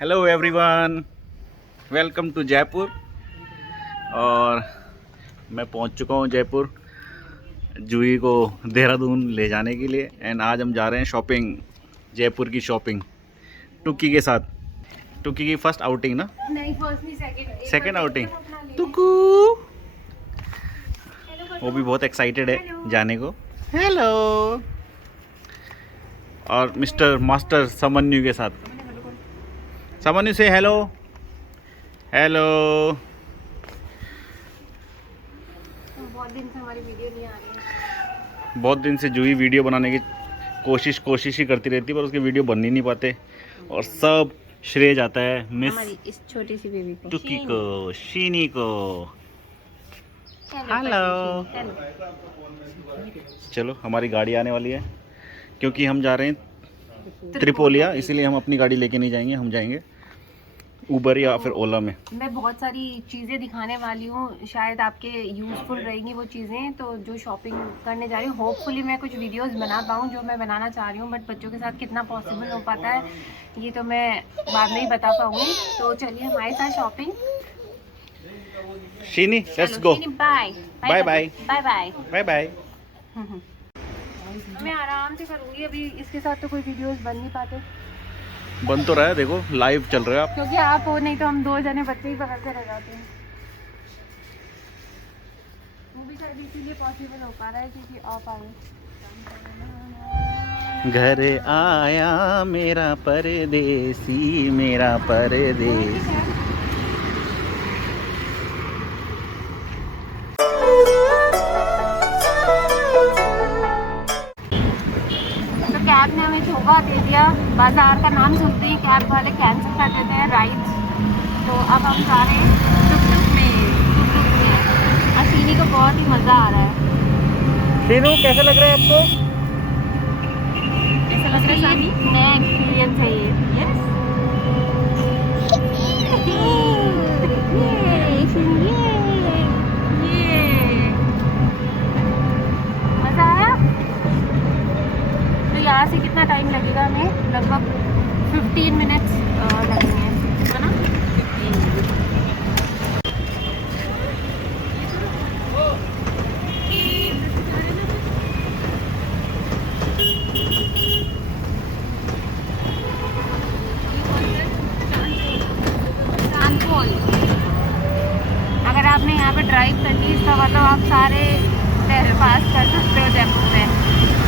Hello everyone, welcome to Jaipur. और मैं पहुंच चुका हूं जयपुर जूही को देहरादून ले जाने के लिए। एंड आज हम जा रहे हैं शॉपिंग, जयपुर की शॉपिंग टुक्की के साथ। टुक्की की फर्स्ट आउटिंग ना? नहीं, फर्स्ट नहीं, सेकंड आउटिंग। टुक्कू वो भी बहुत एक्साइटेड है जाने को। हेलो। और मिस्टर मास्टर समन्यु के साथ। समन्यु से हेलो। हेलो। बहुत दिन से हमारी वीडियो नहीं आ रही है। बहुत दिन से जूही वीडियो बनाने की कोशिश ही करती रहती है, पर उसके वीडियो बन ही नहीं पाते। और सब श्रेय जाता है मिस हमारी इस छोटी सी बेबी को, टुक्की को, शीनी को। हेलो। चलो, हमारी गाड़ी आने वाली है क्योंकि हम जा रहे हैं त्रिपोलिया, इसीलिए हम अपनी गाड़ी लेके नहीं जाएंगे। हम जाएंगे उबर या फिर ओला में। मैं बहुत सारी चीज़ें दिखाने वाली हूँ, शायद आपके यूज़फुल रहेंगी वो चीज़ें। तो जो शॉपिंग करने जा रही हूँ, होपफुली मैं कुछ वीडियोस बना पाऊँ जो मैं बनाना चाह रही हूँ। बट बच्चों के साथ कितना पॉसिबल हो पाता है ये तो मैं बाद में ही बता पाऊँगी। तो चलिए हमारे साथ शॉपिंग। शीनी, let's go. Bye bye bye bye bye bye bye. मैं आराम से करूँगी, अभी इसके साथ तो कोई वीडियोस बन नहीं पाते बन तो रहा है, देखो लाइव चल रहा है आप। क्योंकि आप हो नहीं तो हम दो जने बच्चे ही पकड़ते रह जाते हैं। वो भी शायद इसीलिए पॉसिबल हो पा रहा है क्योंकि ऑफ आए। घर आया मेरा परदेसी, मेरा परदेसी। तो कैब ने हमें धोखा दे दिया। बाजार का नाम सुनते ही कैब वाले कैंसिल कर देते हैं राइड्स। तो अब हम जा रहे हैं टुक-टुक में। असीनी को बहुत ही मज़ा आ रहा है। शीनू, कैसा लग रहा है आपको? ऐसा लग रहा है नया एक्सपीरियंस है ये। मज़ा आया। तो यहाँ से कितना टाइम लगेगा हमें? लगभग 15 मिनट्स लगेंगे, है ना? 15 मिनट। अगर आपने यहाँ पे ड्राइव करनी इसका मतलब आप सारे पास कर सकते हो जयपुर में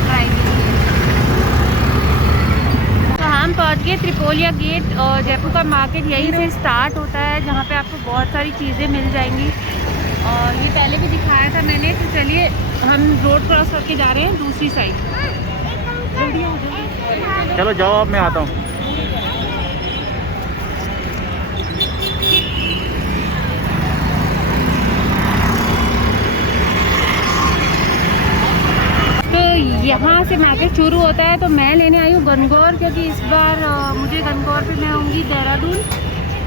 ड्राइविंग। तो हम पहुँच गए त्रिपोलिया गेट। और जयपुर का मार्केट यहीं से स्टार्ट होता है, जहाँ पे आपको बहुत सारी चीज़ें मिल जाएंगी। और ये पहले भी दिखाया था मैंने। तो चलिए हम रोड क्रॉस करके जा रहे हैं दूसरी साइड। चलो जाओ, अब मैं आता हूँ। यहाँ से मार्केट शुरू होता है। तो मैं लेने आई हूँ गनगौर, क्योंकि इस बार मुझे गनगौर पे मैं आऊँगी देहरादून।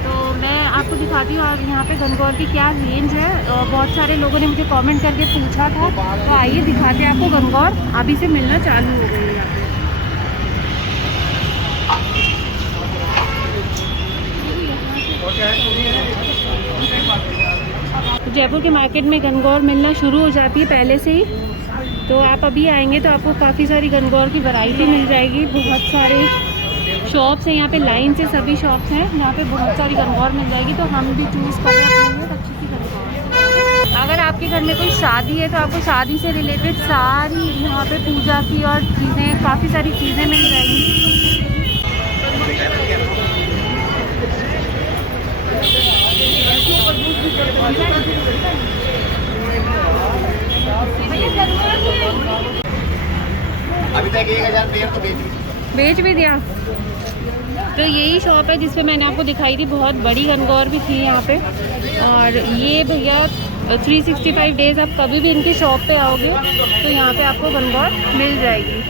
तो मैं आपको दिखाती हूँ और यहाँ पे गनगौर की क्या रेंज है। बहुत सारे लोगों ने मुझे कमेंट करके पूछा था, तो आइए दिखाते हैं आपको। गनगौर अभी से मिलना चालू हो गई है यहाँ पे। जयपुर के मार्केट में गनगौर मिलना शुरू हो जाती है पहले से ही। तो आप अभी आएंगे तो आपको काफ़ी सारी गनगौर की वैरायटी मिल जाएगी। बहुत सारे शॉप्स हैं यहाँ पे, लाइन से सभी शॉप्स हैं जहाँ पे बहुत सारी गनगौर मिल जाएगी। तो हम भी चूज़ कर रहे हैं अच्छी सी गनगौर। अगर आपके घर में कोई शादी है तो आपको शादी से रिलेटेड सारी यहाँ पे पूजा की और चीज़ें, काफ़ी सारी चीज़ें मिल जाएंगी। अभी तक 1000 पेड़ तो बेच भी दिया। तो यही शॉप है जिसपे मैंने आपको दिखाई थी, बहुत बड़ी गनगौर भी थी यहाँ पे। और ये भैया 365 डेज़ आप कभी भी इनकी शॉप पे आओगे तो यहाँ पे आपको गनगौर मिल जाएगी।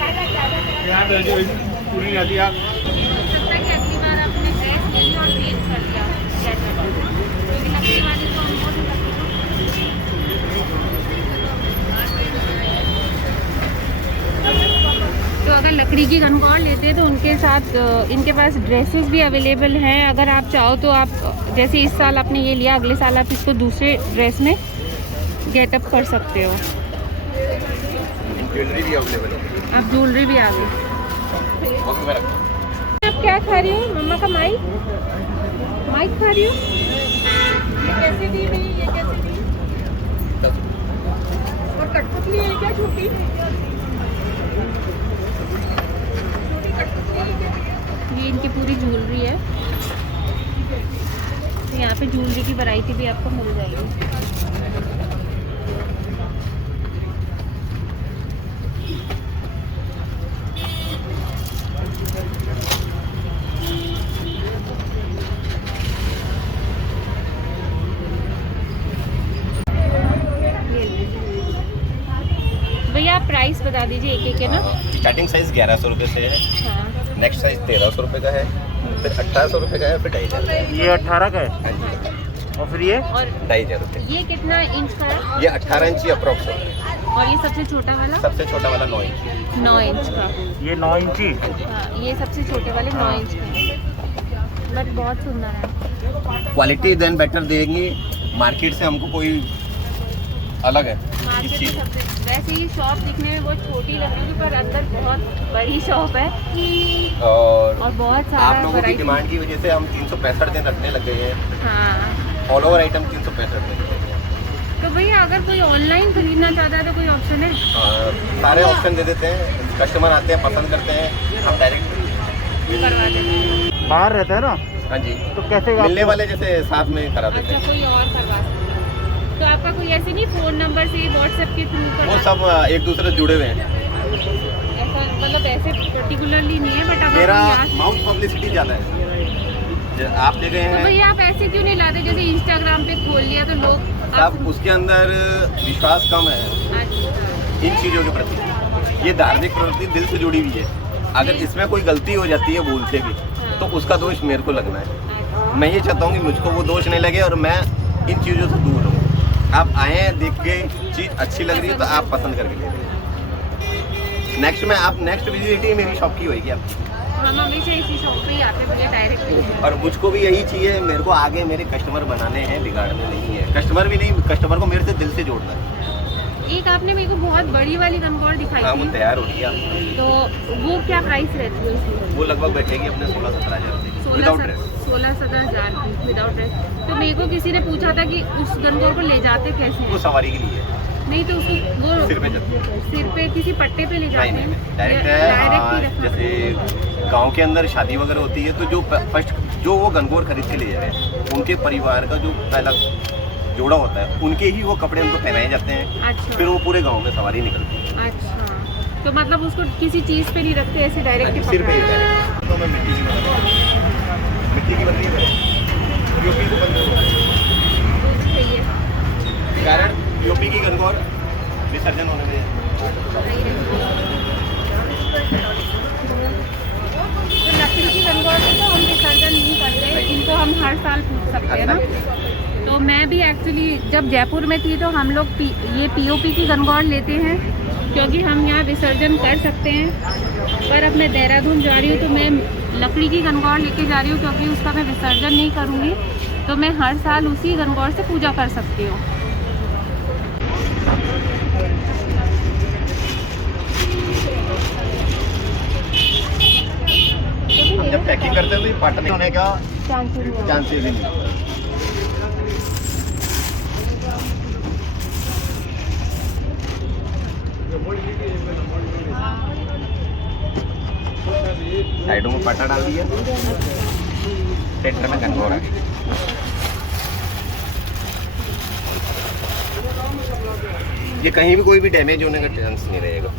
तो अगर लकड़ी की गनगौर लेते हैं तो इनके साथ इनके पास ड्रेसेस भी अवेलेबल हैं। अगर आप चाहो तो आप जैसे इस साल आपने ये लिया, अगले साल आप इसको दूसरे ड्रेस में गेटअप कर सकते हो। ज्वेलरी भी अवेलेबल है। आप ज्वेलरी भी आ गई। आप क्या खा रही हो? मम्मा का माइक खा रही हो? ये कैसे दी भई? ये कैसे दी? और कठपुतली है क्या छोटी? ये इनकी पूरी ज्वेलरी है। तो यहाँ पे ज्वेलरी की वैरायटी भी आपको मिल जाएगी। भैया आप प्राइस बता दीजिए एक एक के ना। स्टार्टिंग साइज 1100 रुपये से है, हाँ। नेक्स्ट साइज 1300 रुपये का है, फिर 1800 रुपये का है, फिर 2500। ये 18 का है। हाँ जी, और फिर ये और 2500 रुपये। ये कितना इंच का है? ये 18 इंची अप्रोक्स है। और ये सबसे छोटा वाला? सबसे छोटा वाला 9 इंची। 9 इंच का। ये 9 इंची। हाँ, ये सबसे छोटे वाले 9 इंच के। बट बहुत सुंदर है। क्वालिटी देन बेटर देंगे, मार्केट से हमको कोई अलग है इस मार्केट में चीज़। सबसे वैसे ही शॉप दिखने में बहुत छोटी लग रही है, पर अंदर बहुत बड़ी शॉप है और बहुत आप सारा लोगों की वैरायटी। डिमांड की वजह से हम 365 दिन रखने लग गए हैं। हाँ, ऑल ओवर आइटम 365 दिन। तो भैया अगर कोई ऑनलाइन खरीदना चाहता है तो कोई ऑप्शन है? सारे ऑप्शन दे देते हैं, कस्टमर आते हैं, पसंद करते हैं, हम डायरेक्ट करवा देते हैं। बाहर रहता है ना, हाँ जी, तो कैसे मिलने वाले जैसे साथ में करा देते अच्छा, हैं। कोई और करवा सकते हैं। तो आपका कोई ऐसे नहीं फ़ोन नंबर से व्हाट्सएप के थ्रू वो करवा? सब एक दूसरे से जुड़े हुए हैं। ऐसा मतलब ऐसे पर्टिकुलरली नहीं है, बट अगर मेरा कोई आज- माउथ पब्लिसिटी ज़्यादा है। आप जगह तो हैं भैया आप ऐसे क्यों नहीं लाते? जैसे इंस्टाग्राम पे खोल लिया तो लोग सब, उसके अंदर विश्वास कम है अच्छा, इन चीज़ों के प्रति। ये धार्मिक प्रवृत्ति दिल से जुड़ी हुई है। अगर इसमें कोई गलती हो जाती है भूल से भी, तो उसका दोष मेरे को लगना है। मैं ये चाहता हूँ कि मुझको वो दोष नहीं लगे और मैं इन चीज़ों से दूर रहूँ। आप आए हैं, देख के चीज़ अच्छी लग रही है तो आप पसंद करके ले लीजिए। नेक्स्ट में आप नेक्स्ट विजिट ही मेरी शॉप की होगी आपकी। हम हमेशा इसी शॉप पे ही आते बोले डायरेक्ट। और मुझको भी यही चाहिए, मेरे को आगे मेरे कस्टमर बनाने हैं, बिगाड़ने नहीं है। कस्टमर भी नहीं, कस्टमर को मेरे से दिल से जोड़ना है। एक आपने मेरे को बहुत बड़ी वाली गनगौर दिखाई हाँ, वो थी, तैयार हो रही है आपको। तो वो क्या प्राइस रहती है उसकी? वो लगभग बैठेगी अपने 16-17 हज़ार विदाउट ड्रेस। 16-17 हज़ार विदाउट ड्रेस। तो मेरे को किसी ने पूछा था कि उस गनगौर को ले जाते कैसे वो हैं? सवारी के लिए है, नहीं तो उसको वो सिर पे चलती है। सिर पे किसी पट्टे पे ले जाते नहीं हैं? नहीं, डायरेक्ट डायरेक्ट ही है। रखना जैसे गांव के अंदर शादी वगैरह होती है, तो जो फर्स्ट जो वो गनगौर खरीद के ले जा रहे हैं, उनके परिवार का जो पहला जोड़ा होता है, उनके ही वो कपड़े उनको पहनाए जाते हैं। अच्छा फिर वो पूरे गांव में सवारी निकलती है। अच्छा, तो मतलब उसको किसी चीज़ पे नहीं रखते, ऐसे डायरेक्ट ही सिर पे ही पकड़ा? डायरेक्ट। तो मैं मिट्टी की बन रही है, यूपी से बन रही है। सही है। कारण यूपी की गनगौर विसर्जन होने में तो लकड़ी की गनगौर को तो हम विसर्जन नहीं करते, इनको हम हर साल पूछ सकते हैं ना। तो मैं भी एक्चुअली जब जयपुर में थी तो हम लोग ये पीओपी की गनगौर लेते हैं, क्योंकि हम यहाँ विसर्जन कर सकते हैं। पर अब मैं देहरादून जा रही हूँ तो मैं लकड़ी की गनगौर लेके जा रही हूँ, क्योंकि उसका मैं विसर्जन नहीं करूँगी, तो मैं हर साल उसी गनगौर से पूजा कर सकती हूँ। जब पैकिंग करते हैं तो ये फटने होने का चांसेस ही नहीं। साइडों में पट्टा डाल दिया, सेंटर में गनगौर आ गई। ये कहीं भी कोई भी डैमेज होने का चांस नहीं रहेगा।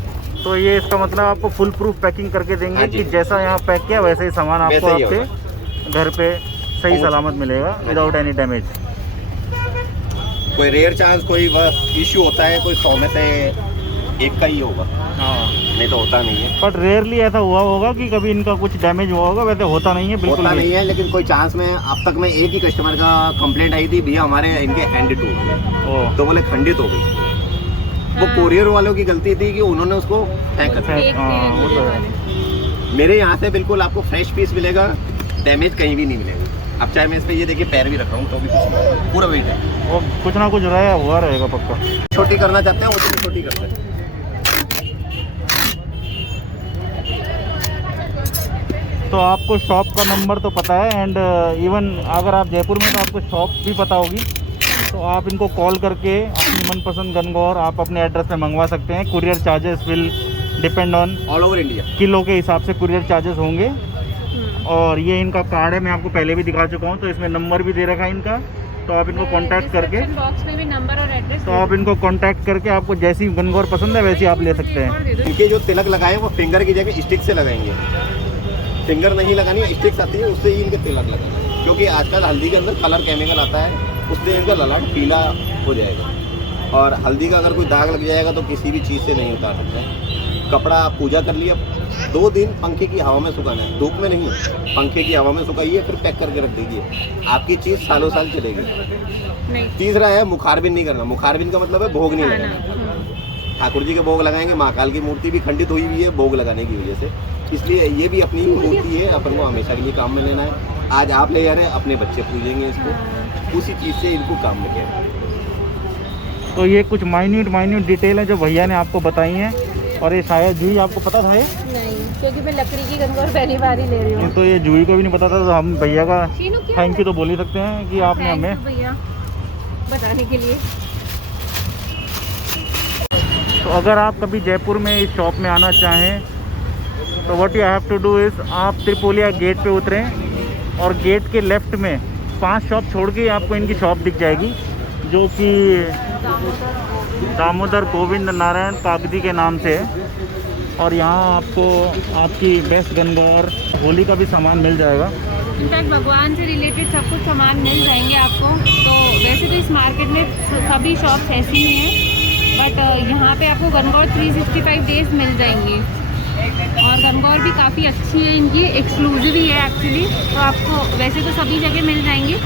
तो ये इसका मतलब आपको फुल प्रूफ पैकिंग करके देंगे हाँ जी। कि जैसा यहाँ पैक किया वैसे ही सामान आपको वैसे ही आपके घर पे सही सलामत मिलेगा विदाउट एनी डैमेज। कोई रेयर चांस कोई इश्यू होता है, कोई 100 में से एक का ही होगा, हाँ, नहीं तो होता नहीं है। बट रेयरली ऐसा हुआ होगा कि कभी इनका कुछ डैमेज हुआ होगा, वैसे होता नहीं है बिल्कुल होता भी। नहीं है, लेकिन कोई चांस में अब तक में एक ही कस्टमर का कंप्लेंट आई थी, भैया हमारे इनके हैंड टूट गए, ओह, तो बोले खंडित हो गई। वो कोरियर वालों की गलती थी कि उन्होंने उसको फेंक दिया। फेंक हाँ, वो तो है। मेरे यहाँ से बिल्कुल आपको फ्रेश पीस मिलेगा, डैमेज कहीं भी नहीं मिलेगा। अब चाहे मैं इस पे ये देखिए पैर भी रखा हूँ तो भी कुछ नहीं, पूरा वेट है। और कुछ ना कुछ रहा हुआ रहेगा पक्का। छोटी करना चाहते हैं वो तो छोटी करते हैं। तो आपको शॉप का नंबर तो पता है, एंड इवन अगर आप जयपुर में तो आपको शॉप भी पता होगी, तो आप इनको कॉल करके अपनी मनपसंद गनगौर आप अपने एड्रेस पे मंगवा सकते हैं। Courier charges will depend on all over India, kilo के हिसाब से कुरियर चार्जेस होंगे। और ये इनका कार्ड है, मैं आपको पहले भी दिखा चुका हूँ, तो इसमें नंबर भी दे रखा है इनका, तो आप इनको कांटेक्ट करके, बॉक्स में भी नंबर और एड्रेस, तो आप इनको कांटेक्ट करके आपको जैसी गनगौर पसंद है वैसी आप ले सकते हैं। इनके जो तिलक लगाए वो फिंगर की जगह स्टिक से लगाएंगे। फिंगर नहीं लगानी, स्टिक्स आती है उससे ही इनके तिलक लगाना है, क्योंकि आजकल हल्दी के अंदर कलर केमिकल आता है, उससे इनका ललाट पीला हो जाएगा। और हल्दी का अगर कोई दाग लग जाएगा तो किसी भी चीज़ से नहीं उतार सकते। कपड़ा आप पूजा कर लिया, 2 दिन पंखे की हवा में सुखाना है, धूप में नहीं, पंखे की हवा में सुखाइए, फिर पैक करके रख दीजिए, आपकी चीज़ सालों साल चलेगी। नहीं। तीसरा है मुखारबिन नहीं करना। मुखारबिन का मतलब है भोग नहीं लगाना। ठाकुर जी के भोग लगाएंगे, महाकाल की मूर्ति भी खंडित हुई हुई है भोग लगाने की वजह से, इसलिए ये भी अपनी ही मूर्ति है, अपन को हमेशा के लिए काम में लेना है। आज आप ले जा रहे हैं, अपने बच्चे पूजेंगे इसको, उसी चीज़ से इनको काम में लेना है। तो ये कुछ माइन्यूट डिटेल है जो भैया ने आपको बताई हैं, और ये शायद जूही आपको पता था ये? नहीं, क्योंकि मैं लकड़ी की गनगौर पहली बार ही ले रही हूँ। तो ये जूही को भी नहीं पता था, तो हम भैया का शीनू क्या थैंक यू तो बोल ही सकते हैं कि आपने Thank हमें you भैया बताने के लिए। तो अगर आप कभी जयपुर में इस शॉप में आना चाहें तो what you have to do is, आप त्रिपोलिया गेट पे उतरें और गेट के लेफ्ट में 5 शॉप छोड़ के आपको इनकी शॉप दिख जाएगी, जो कि दामोदर गोविंद नारायण कागदी के नाम से है। और यहाँ आपको आपकी बेस्ट गनगौर होली का भी सामान मिल जाएगा। इनफैक्ट भगवान से रिलेटेड सब कुछ सामान मिल जाएंगे आपको। तो वैसे तो इस मार्केट में सभी शॉप्स ऐसी ही हैं, बट यहाँ पे आपको गनगौर 365 डेज मिल जाएंगी। और गनगौर भी काफ़ी अच्छी है, इनकी एक्सक्लूसिव ही है एक्चुअली। तो आपको वैसे तो सभी जगह मिल जाएंगी।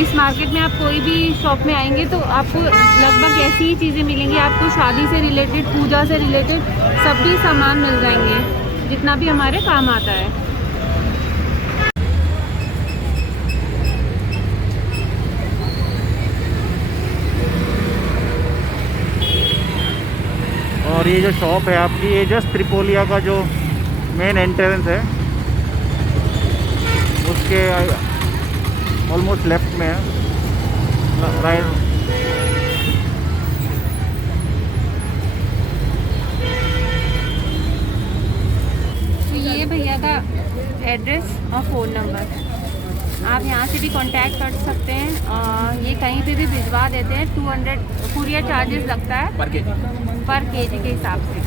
इस मार्केट में आप कोई भी शॉप में आएंगे तो आपको लगभग ऐसी ही चीज़ें मिलेंगी। आपको शादी से रिलेटेड, पूजा से रिलेटेड सभी सामान मिल जाएंगे, जितना भी हमारे काम आता है। और ये जो शॉप है आपकी, ये जस्ट त्रिपोलिया का जो मेन एंट्रेंस है उसके ऑलमोस्ट लेफ्ट में है, राइट। तो ये भैया का एड्रेस और फ़ोन नंबर, आप यहाँ से भी कांटेक्ट कर सकते हैं। ये कहीं पे भी भिजवा देते हैं। 200 कुरियर चार्जेस लगता है पर केजी के हिसाब से।